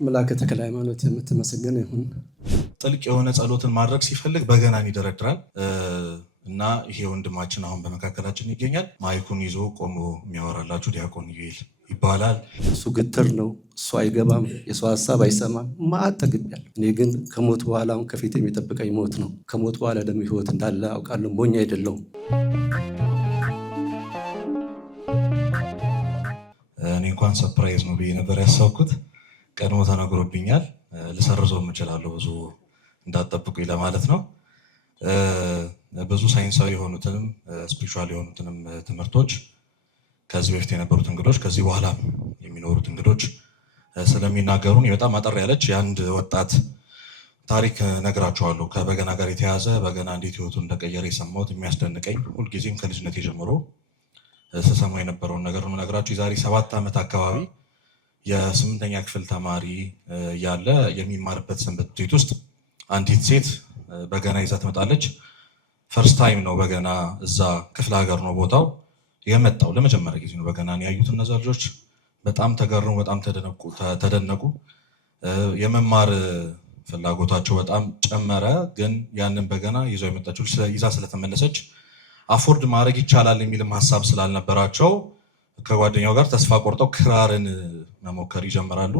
መላከ ተክለ ሃይማኖት የምትመሰገን ይሁን። ጥልቅ የሆነ ጸሎትን ማድረግ ሲፈልግ በገናን ይደረድራል እና ይሄ ወንድማችን አሁን በመካከላችን ይገኛል። ማይኩን ይዞ ቆሞ የሚያወራላችሁ ዲያቆን ዩኤል ይባላል። እሱ ግትር ነው፣ እሱ አይገባም፣ የሰው ሀሳብ አይሰማም። ማአት ተግቢያለሁ። እኔ ግን ከሞት በኋላ አሁን ከፊት የሚጠብቀኝ ሞት ነው። ከሞት በኋላ ደግሞ ህይወት እንዳለ አውቃለሁ። ሞኝ አይደለሁም። እኔ እንኳን ሰርፕራይዝ ነው ብዬ ነበር ያሰብኩት። ቀድሞ ተነግሮብኛል። ልሰርዘው እችላለሁ ብዙ እንዳትጠብቁኝ ለማለት ነው። ብዙ ሳይንሳዊ የሆኑትንም ስፒሪቹዋል የሆኑትንም ትምህርቶች ከዚህ በፊት የነበሩት እንግዶች ከዚህ በኋላ የሚኖሩት እንግዶች ስለሚናገሩን በጣም አጠር ያለች የአንድ ወጣት ታሪክ ነግራቸዋለሁ። ከበገና ጋር የተያዘ በገና እንዴት ህይወቱን እንደቀየረ የሰማሁት የሚያስደንቀኝ ሁልጊዜም ከልጅነቴ ጀምሮ ስሰማ የነበረውን ነገር ነው ነግራችሁ። የዛሬ 7 ዓመት አካባቢ የ8ኛ ክፍል ተማሪ ያለ የሚማርበት ሰንበት ቤት ውስጥ አንዲት ሴት በገና ይዛ ትመጣለች። ፈርስት ታይም ነው በገና እዛ ክፍለ ሀገር ነው ቦታው የመጣው። ለመጀመሪያ ጊዜ ነው በገናን ያዩት። እነዛ ልጆች በጣም ተገረሙ፣ በጣም ተደነቁ። የመማር ፍላጎታቸው በጣም ጨመረ። ግን ያንን በገና ይዛ የመጣችው ይዛ ስለተመለሰች አፎርድ ማድረግ ይቻላል የሚልም ሀሳብ ስላልነበራቸው ከጓደኛው ጋር ተስፋ ቆርጠው ክራርን መሞከር ይጀምራሉ።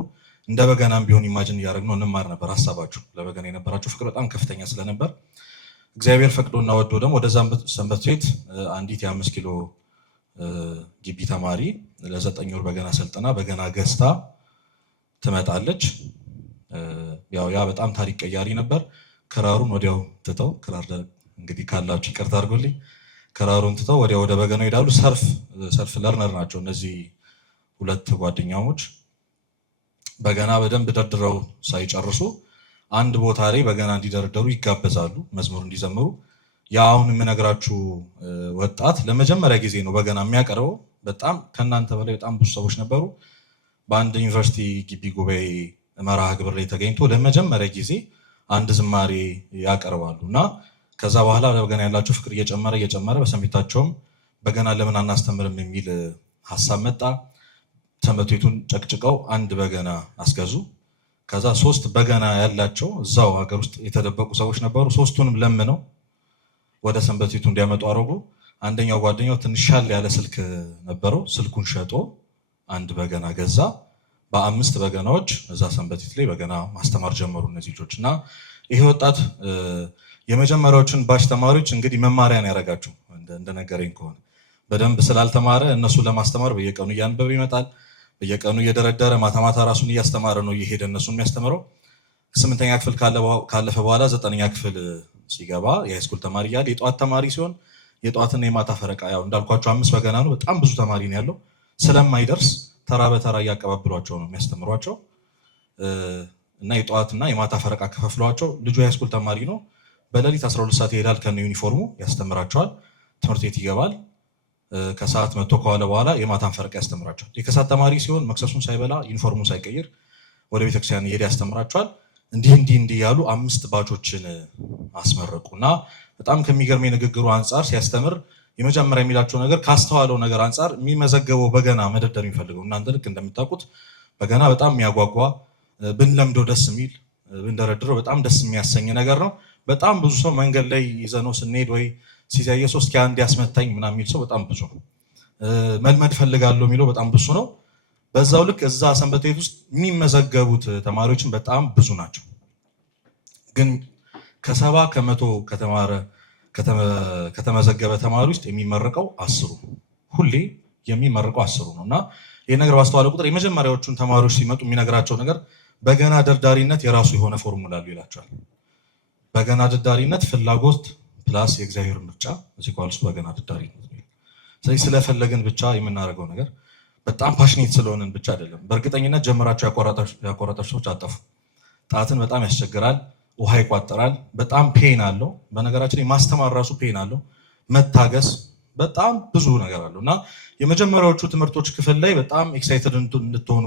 እንደ በገናም ቢሆን ኢማጅን እያደረግነው እንማር ነበር ሀሳባቸው። ለበገና የነበራቸው ፍቅር በጣም ከፍተኛ ስለነበር እግዚአብሔር ፈቅዶና ወዶ ደግሞ ወደ ሰንበት ቤት አንዲት የ5 ኪሎ ግቢ ተማሪ ለ9 ወር በገና ሰልጥና በገና ገዝታ ትመጣለች። ያ በጣም ታሪክ ቀያሪ ነበር። ክራሩን ወዲያው ትተው፣ ክራር እንግዲህ ካላችሁ ይቅርታ አድርጉልኝ፣ ክራሩን ትተው ወዲያው ወደ በገናው ይሄዳሉ። ሰልፍ ለርነር ናቸው እነዚህ ሁለት ጓደኛሞች። በገና በደንብ ደርድረው ሳይጨርሱ አንድ ቦታ ላይ በገና እንዲደረደሩ ይጋበዛሉ፣ መዝሙር እንዲዘምሩ። ያ አሁን የምነግራችሁ ወጣት ለመጀመሪያ ጊዜ ነው በገና የሚያቀርበው። በጣም ከእናንተ በላይ በጣም ብዙ ሰዎች ነበሩ። በአንድ ዩኒቨርሲቲ ግቢ ጉባኤ መርሃ ግብር ላይ ተገኝቶ ለመጀመሪያ ጊዜ አንድ ዝማሬ ያቀርባሉ እና ከዛ በኋላ በገና ያላቸው ፍቅር እየጨመረ በሰንበታቸውም በገና ለምን አናስተምርም የሚል ሀሳብ መጣ። ሰንበት ቤቱን ጨቅጭቀው አንድ በገና አስገዙ። ከዛ 3 በገና ያላቸው እዛው ሀገር ውስጥ የተደበቁ ሰዎች ነበሩ። 3ቱንም ለምነው ወደ ሰንበት ቤቱ እንዲያመጡ አደረጉ። አንደኛው ጓደኛው ትንሽ ሻል ያለ ስልክ ነበረው። ስልኩን ሸጦ አንድ በገና ገዛ። በ5 በገናዎች እዛ ሰንበት ቤት ላይ በገና ማስተማር ጀመሩ እነዚህ ልጆች እና ይሄ ወጣት የመጀመሪያዎችን ባች ተማሪዎች እንግዲህ መማሪያን ያደረጋቸው እንደነገረኝ ከሆነ በደንብ ስላልተማረ እነሱ ለማስተማር በየቀኑ እያነበበ ይመጣል። በየቀኑ እየደረደረ ማታ ራሱን እያስተማረ ነው እየሄደ እነሱን የሚያስተምረው። 8ኛ ክፍል ካለፈ በኋላ 9ኛ ክፍል ሲገባ የሃይስኩል ተማሪ እያለ የጠዋት ተማሪ ሲሆን የጠዋትና የማታ ፈረቃ ያው እንዳልኳቸው 5 በገና ነው። በጣም ብዙ ተማሪ ነው ያለው። ስለማይደርስ ተራ በተራ እያቀባብሏቸው ነው የሚያስተምሯቸው እና የጠዋትና የማታ ፈረቃ ከፈፍሏቸው። ልጁ የሃይስኩል ተማሪ ነው። በሌሊት 12 ሰዓት ይሄዳል ከነ ዩኒፎርሙ ያስተምራቸዋል። ትምህርት ቤት ይገባል። ከሰዓት መጥቶ ከዋለ በኋላ የማታን ፈረቃ ያስተምራቸዋል። የከሰዓት ተማሪ ሲሆን መክሰሱን ሳይበላ ዩኒፎርሙን ሳይቀይር ወደ ቤተክርስቲያን ይሄድ ያስተምራቸዋል። እንዲህ ያሉ 5 ባቾችን አስመረቁ እና በጣም ከሚገርመኝ ንግግሩ አንጻር ሲያስተምር የመጀመሪያ የሚላቸው ነገር ካስተዋለው ነገር አንጻር የሚመዘገበው በገና መደርደር የሚፈልገው እናንተ ልክ እንደምታውቁት በገና በጣም የሚያጓጓ ብንለምደው ደስ የሚል ብንደረድረው በጣም ደስ የሚያሰኝ ነገር ነው። በጣም ብዙ ሰው መንገድ ላይ ይዘነው ስንሄድ ወይ ሲዛየ 3 ከአንድ ያስመታኝ ምናምን የሚል ሰው በጣም ብዙ ነው። መልመድ ፈልጋለሁ የሚለው በጣም ብዙ ነው። በዛው ልክ እዛ ሰንበት ቤት ውስጥ የሚመዘገቡት ተማሪዎችን በጣም ብዙ ናቸው። ግን ከ70 ከመቶ ከተመዘገበ ተማሪ ውስጥ የሚመረቀው 10 ሁሌ የሚመረቀው 10 ነው እና ይህ ነገር ባስተዋለ ቁጥር የመጀመሪያዎቹን ተማሪዎች ሲመጡ የሚነግራቸው ነገር በገና ደርዳሪነት የራሱ የሆነ ፎርሙላ አለው ይላቸዋል። በገና ደርዳሪነት ፍላጎት ፕላስ የእግዚአብሔር ምርጫ እዚህ ቃል ውስጥ በገና ደርዳሪነት ነው። ስለዚህ ስለፈለግን ብቻ የምናደርገው ነገር በጣም ፓሽኔት ስለሆነን ብቻ አይደለም። በእርግጠኝነት ጀምራቸው ያቋረጣችሁ ሰዎች አጠፉ። ጣትን በጣም ያስቸግራል፣ ውሃ ይቋጠራል፣ በጣም ፔን አለው። በነገራችን ላይ ማስተማር ራሱ ፔን አለው፣ መታገስ በጣም ብዙ ነገር አለው እና የመጀመሪያዎቹ ትምህርቶች ክፍል ላይ በጣም ኤክሳይትድ እንድትሆኑ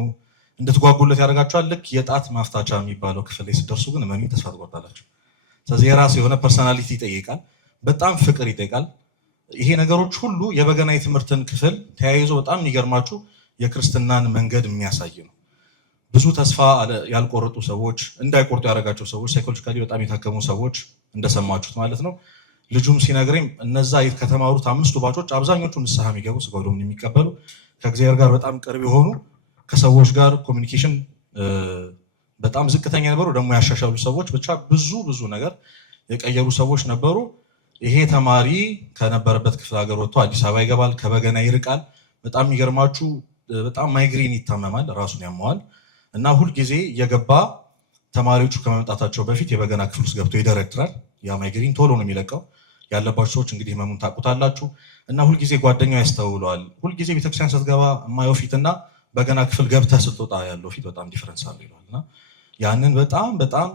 እንድትጓጉለት ያደርጋቸዋል። ልክ የጣት ማፍታቻ የሚባለው ክፍል ላይ ስትደርሱ ግን ተስፋ ትቆርጣላችሁ። ስለዚህ የራሱ የሆነ ፐርሰናሊቲ ይጠይቃል፣ በጣም ፍቅር ይጠይቃል። ይሄ ነገሮች ሁሉ የበገና የትምህርትን ክፍል ተያይዞ በጣም የሚገርማችሁ የክርስትናን መንገድ የሚያሳይ ነው። ብዙ ተስፋ ያልቆረጡ ሰዎች፣ እንዳይቆርጡ ያደረጋቸው ሰዎች፣ ሳይኮሎጂካሊ በጣም የታከሙ ሰዎች እንደሰማችሁት ማለት ነው። ልጁም ሲነግረኝ እነዛ ከተማሩት 5 ባቾች አብዛኞቹ ንስሐ የሚገቡ ስጋው ደሙን የሚቀበሉ ከእግዚአብሔር ጋር በጣም ቅርብ የሆኑ ከሰዎች ጋር ኮሚኒኬሽን በጣም ዝቅተኛ ነበሩ፣ ደግሞ ያሻሻሉ ሰዎች፣ ብቻ ብዙ ነገር የቀየሩ ሰዎች ነበሩ። ይሄ ተማሪ ከነበረበት ክፍለ ሀገር ወጥቶ አዲስ አበባ ይገባል፣ ከበገና ይርቃል። በጣም የሚገርማችሁ በጣም ማይግሬን ይታመማል፣ ራሱን ያመዋል እና ሁልጊዜ እየገባ ተማሪዎቹ ከመምጣታቸው በፊት የበገና ክፍል ውስጥ ገብቶ ይደረድራል። ያ ማይግሬን ቶሎ ነው የሚለቀው። ያለባችሁ ሰዎች እንግዲህ ህመሙን ታውቁታላችሁ። እና ሁልጊዜ ጓደኛው ያስተውለዋል። ሁልጊዜ ቤተክርስቲያን ስትገባ የማየው ፊትና በገና ክፍል ገብተህ ስትወጣ ያለው ፊት በጣም ዲፈረንስ አለ ይለዋል። እና ያንን በጣም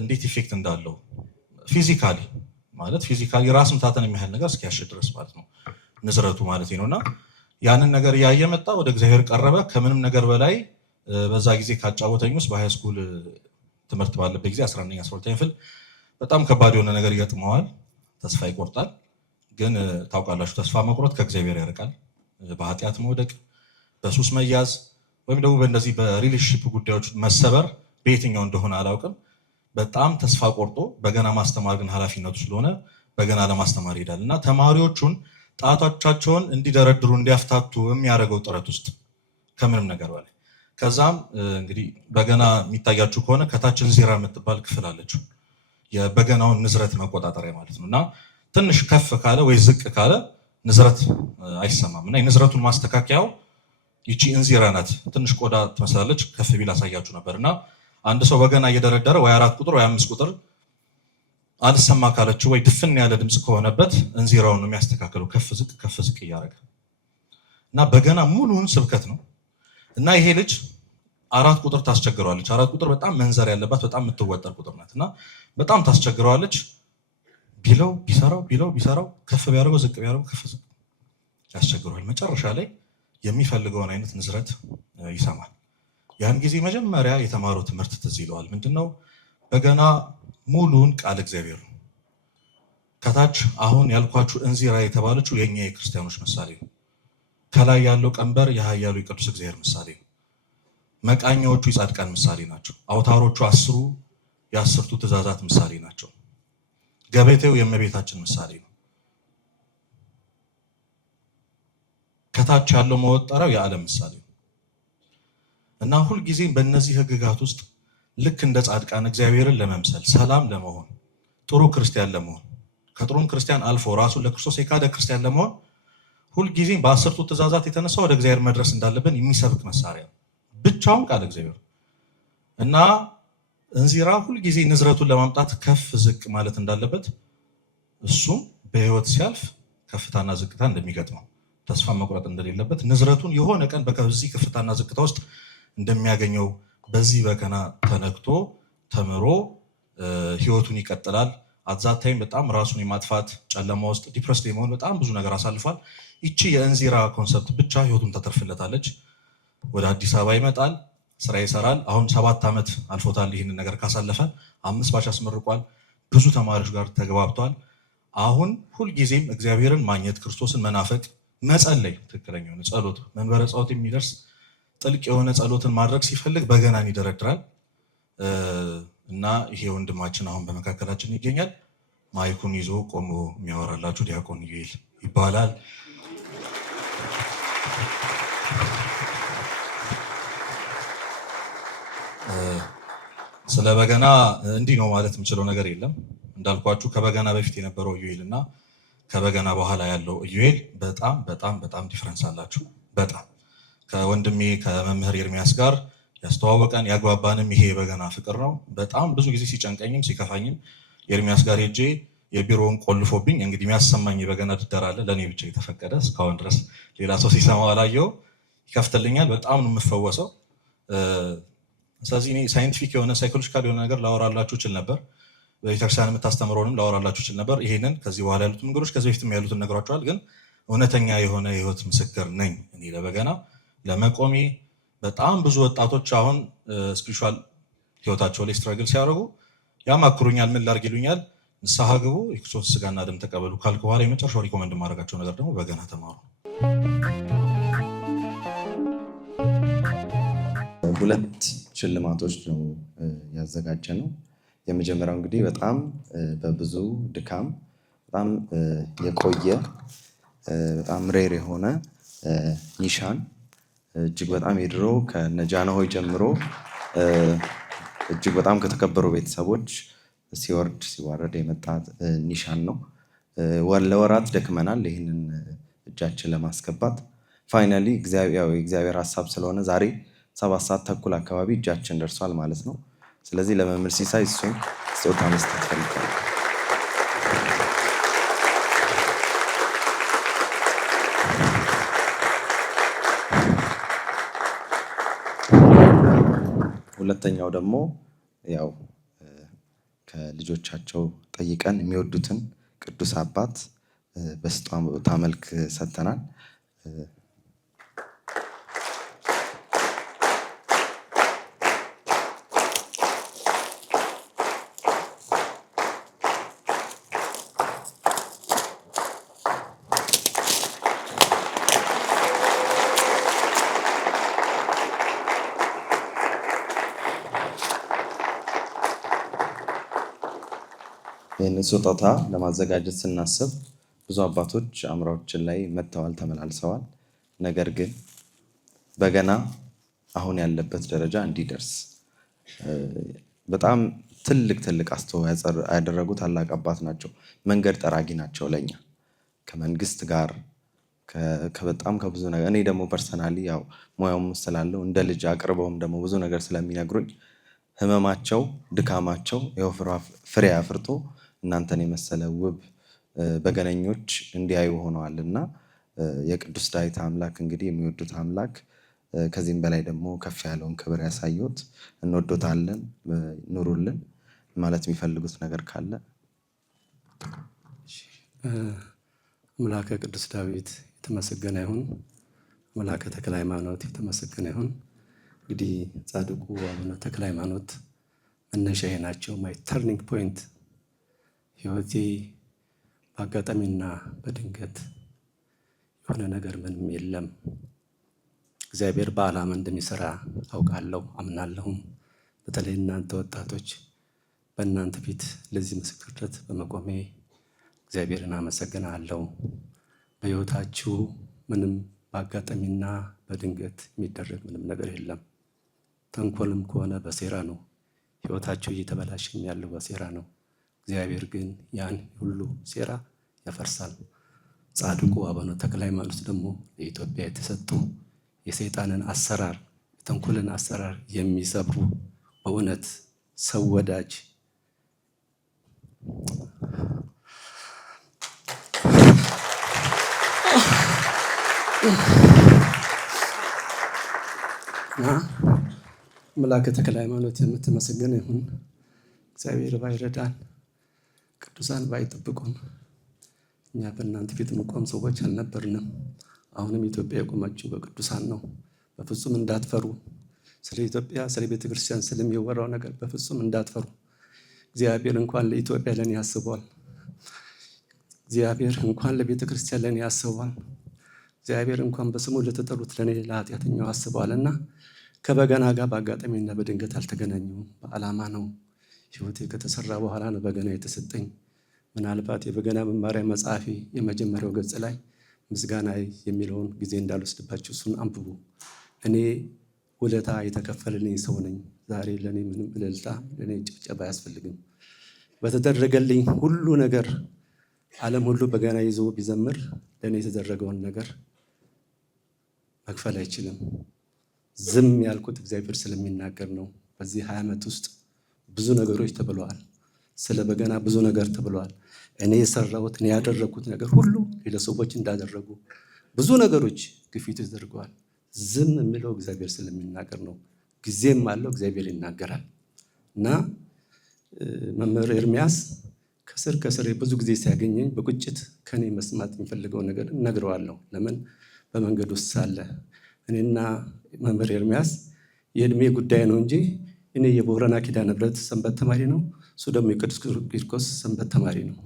እንዴት ኢፌክት እንዳለው ፊዚካሊ ራስ ምታትን የሚያህል ነገር እስኪያሽ ድረስ ማለት ነው ንዝረቱ ማለት ነው። እና ያንን ነገር እያየ መጣ፣ ወደ እግዚአብሔር ቀረበ። ከምንም ነገር በላይ በዛ ጊዜ ካጫወተኝ ውስጥ በሃይ ስኩል ትምህርት ባለበት ጊዜ 11ኛ 12ኛ ክፍል በጣም ከባድ የሆነ ነገር ይገጥመዋል። ተስፋ ይቆርጣል። ግን ታውቃላችሁ ተስፋ መቁረጥ ከእግዚአብሔር ያርቃል። በኃጢአት መውደቅ፣ በሱስ መያዝ ወይም ደግሞ በእንደዚህ በሪሌሽንሺፕ ጉዳዮች መሰበር በየትኛው እንደሆነ አላውቅም። በጣም ተስፋ ቆርጦ በገና ማስተማር ግን ኃላፊነቱ ስለሆነ በገና ለማስተማር ይሄዳል እና ተማሪዎቹን ጣቶቻቸውን እንዲደረድሩ እንዲያፍታቱ የሚያደርገው ጥረት ውስጥ ከምንም ነገር በላይ ከዛም እንግዲህ በገና የሚታያችሁ ከሆነ ከታች እንዚራ የምትባል ክፍል አለችው፣ የበገናውን ንዝረት መቆጣጠሪያ ማለት ነው። እና ትንሽ ከፍ ካለ ወይ ዝቅ ካለ ንዝረት አይሰማም እና የንዝረቱን ማስተካከያው ይቺ እንዚራ ናት። ትንሽ ቆዳ ትመስላለች፣ ከፍ ቢል አሳያችሁ ነበር። እና አንድ ሰው በገና እየደረደረ ወይ 4 ቁጥር ወይ 5 ቁጥር አልሰማ ካለችው ወይ ድፍን ያለ ድምፅ ከሆነበት እንዚራውን ነው የሚያስተካክለው፣ ከፍ ዝቅ እያደረገ እና በገና ሙሉውን ስብከት ነው። እና ይሄ ልጅ 4 ቁጥር ታስቸግረዋለች። 4 ቁጥር በጣም መንዘር ያለባት በጣም የምትወጠር ቁጥር ናት እና በጣም ታስቸግረዋለች። ቢሰራው ከፍ ቢያደርገው ዝቅ ቢያደርገው ከፍ ዝቅ ያስቸግረዋል። መጨረሻ ላይ የሚፈልገውን አይነት ንዝረት ይሰማል። ያን ጊዜ መጀመሪያ የተማረው ትምህርት ትዝ ይለዋል። ምንድነው? በገና ሙሉን ቃል እግዚአብሔር ነው። ከታች አሁን ያልኳችሁ እንዚራ የተባለችው የኛ የክርስቲያኖች ምሳሌ ነው። ከላይ ያለው ቀንበር የኃያሉ የቅዱስ እግዚአብሔር ምሳሌ ነው። መቃኛዎቹ የጻድቃን ምሳሌ ናቸው። አውታሮቹ 10ቱ የ10ቱ ትእዛዛት ምሳሌ ናቸው። ገበቴው የእመቤታችን ምሳሌ ነው። ከታች ያለው መወጠሪያው የዓለም ምሳሌ ነው እና ሁልጊዜም በእነዚህ ህግጋት ውስጥ ልክ እንደ ጻድቃን እግዚአብሔርን ለመምሰል ሰላም ለመሆን ጥሩ ክርስቲያን ለመሆን ከጥሩም ክርስቲያን አልፎ ራሱን ለክርስቶስ የካደ ክርስቲያን ለመሆን ሁልጊዜም በ10ቱ ትእዛዛት የተነሳ ወደ እግዚአብሔር መድረስ እንዳለብን የሚሰብክ መሳሪያ ብቻውን ቃል እግዚአብሔር እና እንዚራ ሁልጊዜ ንዝረቱን ለማምጣት ከፍ ዝቅ ማለት እንዳለበት እሱም በህይወት ሲያልፍ ከፍታና ዝቅታ እንደሚገጥመው ተስፋ መቁረጥ እንደሌለበት ንዝረቱን የሆነ ቀን በዚህ ከፍታና ዝቅታ ውስጥ እንደሚያገኘው በዚህ በገና ተነክቶ ተምሮ ህይወቱን ይቀጥላል። አዛታይም በጣም ራሱን የማጥፋት ጨለማ ውስጥ ዲፕረስድ የመሆን በጣም ብዙ ነገር አሳልፏል። ይቺ የእንዚራ ኮንሰፕት ብቻ ህይወቱን ተተርፍለታለች። ወደ አዲስ አበባ ይመጣል፣ ስራ ይሰራል። አሁን 7 ዓመት አልፎታል ይህንን ነገር ካሳለፈ። 5 ባች አስመርቋል። ብዙ ተማሪዎች ጋር ተግባብቷል። አሁን ሁልጊዜም እግዚአብሔርን ማግኘት፣ ክርስቶስን መናፈቅ፣ መጸለይ፣ ትክክለኛ የሆነ ጸሎት መንበረ ጸሎት የሚደርስ ጥልቅ የሆነ ጸሎትን ማድረግ ሲፈልግ በገናን ይደረድራል እና ይሄ ወንድማችን አሁን በመካከላችን ይገኛል። ማይኩን ይዞ ቆሞ የሚያወራላችሁ ዲያቆን ዩኤል ይባላል። ስለ በገና እንዲህ ነው ማለት የምችለው ነገር የለም። እንዳልኳችሁ ከበገና በፊት የነበረው ዩኤል እና ከበገና በኋላ ያለው ዩኤል በጣም ዲፍረንስ አላችሁ። በጣም ከወንድሜ ከመምህር ኤርሚያስ ጋር ያስተዋወቀን ያግባባንም ይሄ የበገና ፍቅር ነው። በጣም ብዙ ጊዜ ሲጨንቀኝም ሲከፋኝም ኤርሚያስ ጋር ሄጄ የቢሮውን ቆልፎብኝ እንግዲህ የሚያሰማኝ የበገና ድደር አለ ለእኔ ብቻ የተፈቀደ እስካሁን ድረስ ሌላ ሰው ሲሰማው አላየው። ይከፍትልኛል። በጣም ነው የምፈወሰው። ስለዚህ እኔ ሳይንቲፊክ የሆነ ሳይኮሎጂካል የሆነ ነገር ላወራላችሁ እችል ነበር። በቤተክርስቲያን የምታስተምረውንም ላወራላችሁ እችል ነበር። ይሄንን ከዚህ በኋላ ያሉት መንገዶች ከዚህ በፊትም ያሉትን ነግሯቸዋል። ግን እውነተኛ የሆነ የህይወት ምስክር ነኝ እኔ ለበገና ለመቆሜ። በጣም ብዙ ወጣቶች አሁን ስፒሪቹዋል ህይወታቸው ላይ ስትራግል ሲያደርጉ ያማክሩኛል። ምን ላድርግ ይሉኛል። ንስሐ ግቡ፣ የክርስቶስ ስጋና ደም ተቀበሉ ካልክ በኋላ የመጨረሻው ሪኮመንድ ማድረጋቸው ነገር ደግሞ በገና ተማሩ። ሁለት ሽልማቶች ነው ያዘጋጀ ነው። የመጀመሪያው እንግዲህ በጣም በብዙ ድካም በጣም የቆየ በጣም ሬር የሆነ ኒሻን እጅግ በጣም የድሮ ከነጃንሆይ ጀምሮ እጅግ በጣም ከተከበሩ ቤተሰቦች ሲዋረድ የመጣ ኒሻን ነው። ለወራት ደክመናል ይህንን እጃችን ለማስገባት። ፋይናሊ የእግዚአብሔር ሀሳብ ስለሆነ ዛሬ 7:30 አካባቢ እጃችን ደርሷል ማለት ነው። ስለዚህ ለመምህር ሲሳይ እሱን ስጦታ መስጠት ፈልጋለሁ። ሁለተኛው ደግሞ ያው ከልጆቻቸው ጠይቀን የሚወዱትን ቅዱስ አባት በስጦታ መልክ ሰጥተናል። ይህንን ስጦታ ለማዘጋጀት ስናስብ ብዙ አባቶች አእምሯችን ላይ መጥተዋል፣ ተመላልሰዋል። ነገር ግን በገና አሁን ያለበት ደረጃ እንዲደርስ በጣም ትልቅ አስተዋጽኦ ያደረጉ ታላቅ አባት ናቸው። መንገድ ጠራጊ ናቸው ለኛ ከመንግስት ጋር በጣም ከብዙ ነገር። እኔ ደግሞ ፐርሰናሊ ያው ሙያውም ስላለው እንደ ልጅ አቅርበውም ደግሞ ብዙ ነገር ስለሚነግሩኝ ህመማቸው፣ ድካማቸው ያው ፍሬ አፍርቶ እናንተን የመሰለ ውብ በገነኞች እንዲያዩ ሆነዋል እና የቅዱስ ዳዊት አምላክ እንግዲህ የሚወዱት አምላክ ከዚህም በላይ ደግሞ ከፍ ያለውን ክብር ያሳዩት። እንወዶታለን። ኑሩልን። ማለት የሚፈልጉት ነገር ካለ። አምላከ ቅዱስ ዳዊት የተመሰገነ ይሁን። አምላከ ተክለ ሃይማኖት የተመሰገነ ይሁን። እንግዲህ ጻድቁ አቡነ ተክለ ሃይማኖት መነሻዬ ናቸው። ማይ ተርኒንግ ፖይንት ህይወቴ በአጋጣሚና በድንገት የሆነ ነገር ምንም የለም። እግዚአብሔር በዓላማ እንደሚሰራ አውቃለሁ፣ አምናለሁም። በተለይ እናንተ ወጣቶች በእናንተ ፊት ለዚህ ምስክርነት በመቆሜ እግዚአብሔርን አመሰግናለሁ። በህይወታችሁ ምንም በአጋጣሚና በድንገት የሚደረግ ምንም ነገር የለም። ተንኮልም ከሆነ በሴራ ነው። ህይወታችሁ እየተበላሸም ያለው በሴራ ነው። እግዚአብሔር ግን ያን ሁሉ ሴራ ያፈርሳል። ጻድቁ አቡነ ተክለ ሃይማኖት ደግሞ ለኢትዮጵያ የተሰጡ የሰይጣንን አሰራር የተንኮልን አሰራር የሚሰብሩ በእውነት ሰው ወዳጅ አምላከ ተክለ ሃይማኖት የምትመሰገነ ይሁን። እግዚአብሔር ባይረዳን ቅዱሳን ባይጠብቁን እኛ በእናንተ ፊት እንቆም ሰዎች አልነበርንም። አሁንም ኢትዮጵያ የቆመችው በቅዱሳን ነው። በፍጹም እንዳትፈሩ። ስለ ኢትዮጵያ ስለ ቤተክርስቲያን ስለሚወራው ነገር በፍጹም እንዳትፈሩ። እግዚአብሔር እንኳን ለኢትዮጵያ ለኔ ያስበዋል። እግዚአብሔር እንኳን ለቤተክርስቲያን ለኔ ያስበዋል። እግዚአብሔር እንኳን በስሙ ለተጠሩት ለኔ ለኃጢአተኛው አስበዋልና ከበገና ጋር በአጋጣሚና በድንገት አልተገናኘሁም። በዓላማ ነው። ህይወቴ ከተሰራ በኋላ ነው በገና የተሰጠኝ። ምናልባት የበገና መማሪያ መጽሐፊ የመጀመሪያው ገጽ ላይ ምስጋና የሚለውን ጊዜ እንዳልወስድባችሁ እሱን አንብቡ። እኔ ውለታ የተከፈለልኝ ሰው ነኝ። ዛሬ ለእኔ ምንም እልልታ ለእኔ ጭብጨባ አያስፈልግም። በተደረገልኝ ሁሉ ነገር ዓለም ሁሉ በገና ይዞ ቢዘምር ለእኔ የተደረገውን ነገር መክፈል አይችልም። ዝም ያልኩት እግዚአብሔር ስለሚናገር ነው። በዚህ 20 ዓመት ውስጥ ብዙ ነገሮች ተብለዋል። ስለ በገና ብዙ ነገር ተብለዋል። እኔ የሰራሁት እኔ ያደረኩት ነገር ሁሉ ሌላ ሰዎች እንዳደረጉ ብዙ ነገሮች ግፊት ተደርገዋል። ዝም የሚለው እግዚአብሔር ስለሚናገር ነው። ጊዜም አለው እግዚአብሔር ይናገራል። እና መምህር ኤርሚያስ ከስር ብዙ ጊዜ ሲያገኘኝ በቁጭት ከኔ መስማት የሚፈልገው ነገር እነግረዋለሁ። ለምን በመንገድ ውስጥ ሳለ እኔና መምህር ኤርሚያስ የእድሜ ጉዳይ ነው እንጂ እኔ የቦረና ኪዳነ ምሕረት ሰንበት ተማሪ ነው፣ እሱ ደግሞ የቅዱስ ቂርቆስ ሰንበት ተማሪ ነው።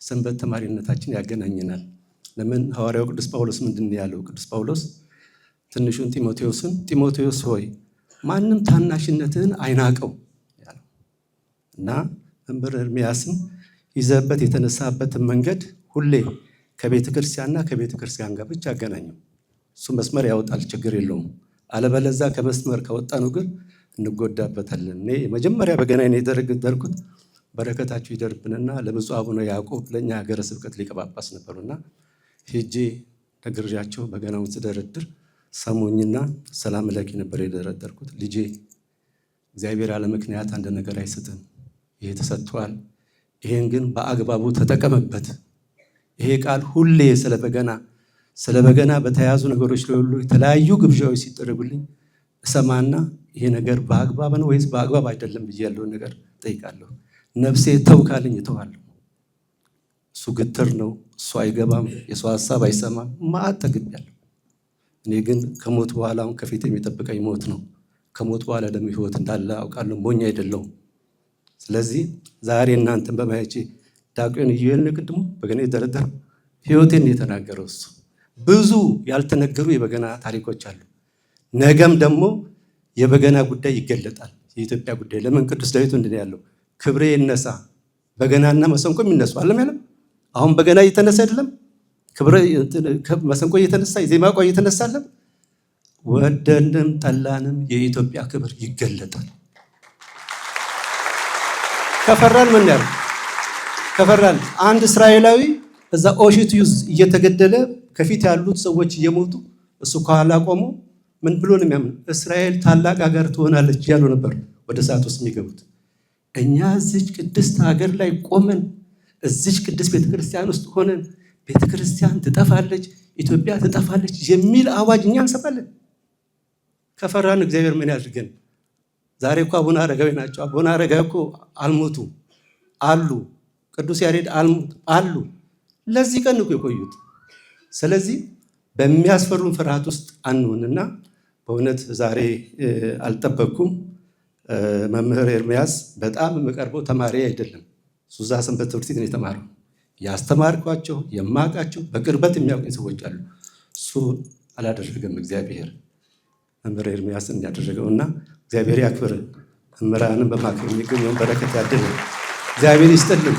ሰንበት ተማሪነታችን ያገናኘናል። ለምን ሐዋርያው ቅዱስ ጳውሎስ ምንድን ነው ያለው? ቅዱስ ጳውሎስ ትንሹን ጢሞቴዎስን ጢሞቴዎስ ሆይ ማንም ታናሽነትህን አይናቀው ያለው እና መምህር ኤርምያስም ይዘህበት የተነሳበትን መንገድ ሁሌ ከቤተ ክርስቲያንና ከቤተ ክርስቲያን ጋር ብቻ አገናኘው። እሱ መስመር ያወጣል፣ ችግር የለውም። አለበለዛ ከመስመር ከወጣነው ግን እንጎዳበታለን። እኔ መጀመሪያ በገናዬን የደረደርኩት በረከታችሁ ይደርብንና ለብፁዕ አቡነ ያዕቆብ ለእኛ ሀገረ ስብከት ሊቀ ጳጳስ ነበሩና ሄጄ ነግሬያቸው በገናውን ስደረድር ሰሙኝና ሰላም ለኪ ነበር የደረደርኩት። ልጄ እግዚአብሔር ያለ ምክንያት አንድ ነገር አይሰጥም። ይሄ ተሰጥቷል። ይሄን ግን በአግባቡ ተጠቀመበት። ይሄ ቃል ሁሌ ስለ በገና በተያያዙ ነገሮች ላይ ሁሉ የተለያዩ ግብዣዎች ሲደረጉልኝ እሰማና ይሄ ነገር በአግባብ ነው ወይስ በአግባብ አይደለም ብዬ ያለውን ነገር ጠይቃለሁ። ነፍሴ ተው ካለኝ እተዋለሁ። እሱ ግትር ነው፣ እሱ አይገባም፣ የሰው ሀሳብ አይሰማም። ማዕት ተግቤያለሁ። እኔ ግን ከሞት በኋላ አሁን ከፊት የሚጠብቀኝ ሞት ነው። ከሞት በኋላ ደግሞ ህይወት እንዳለ አውቃለሁ። ሞኝ አይደለሁም። ስለዚህ ዛሬ እናንተን በማየቼ ዲያቆን ኢዩኤል ቅድሙ በገና የደረደረው ህይወቴን የተናገረው እሱ። ብዙ ያልተነገሩ የበገና ታሪኮች አሉ። ነገም ደግሞ የበገና ጉዳይ ይገለጣል። የኢትዮጵያ ጉዳይ ለምን ቅዱስ ዳዊት ምንድን ያለው? ክብሬ ይነሳ በገናና መሰንቆ የሚነሱ አለም ያለም። አሁን በገና እየተነሳ አይደለም? ክብሬ መሰንቆ እየተነሳ የዜማ ቋ እየተነሳ አለም። ወደንም ጠላንም የኢትዮጵያ ክብር ይገለጣል። ከፈራን ምን ያለው? ከፈራን አንድ እስራኤላዊ እዛ ኦሽት ዩዝ እየተገደለ ከፊት ያሉት ሰዎች እየሞቱ እሱ ከኋላ ቆሞ ምን ብሎ ነው የሚያምን? እስራኤል ታላቅ ሀገር ትሆናለች ያሉ ነበር ወደ ሰዓት ውስጥ የሚገቡት። እኛ እዚች ቅድስት ሀገር ላይ ቆመን እዚች ቅድስት ቤተክርስቲያን ውስጥ ሆነን ቤተክርስቲያን ትጠፋለች፣ ኢትዮጵያ ትጠፋለች የሚል አዋጅ እኛ እንሰማለን። ከፈራን እግዚአብሔር ምን ያድርገን? ዛሬ እኮ አቡነ አረጋዊ ናቸው። አቡነ አረጋዊ እኮ አልሞቱ አሉ። ቅዱስ ያሬድ አሉ። ለዚህ ቀን እኮ የቆዩት። ስለዚህ በሚያስፈሩን ፍርሃት ውስጥ አንሆንና በእውነት ዛሬ አልጠበቅኩም። መምህር ኤርምያስ በጣም የምቀርበው ተማሪ አይደለም። ሱዛ ሰንበት ትምህርት ቤት ነው የተማረው። ያስተማርኳቸው የማውቃቸው በቅርበት የሚያውቁኝ ሰዎች አሉ። እሱ አላደረገም እግዚአብሔር መምህር ኤርምያስን ያደረገውና እግዚአብሔር ያክብር። መምህራንን በማክበር የሚገኘውን በረከት ያድል። እግዚአብሔር ይስጥልን።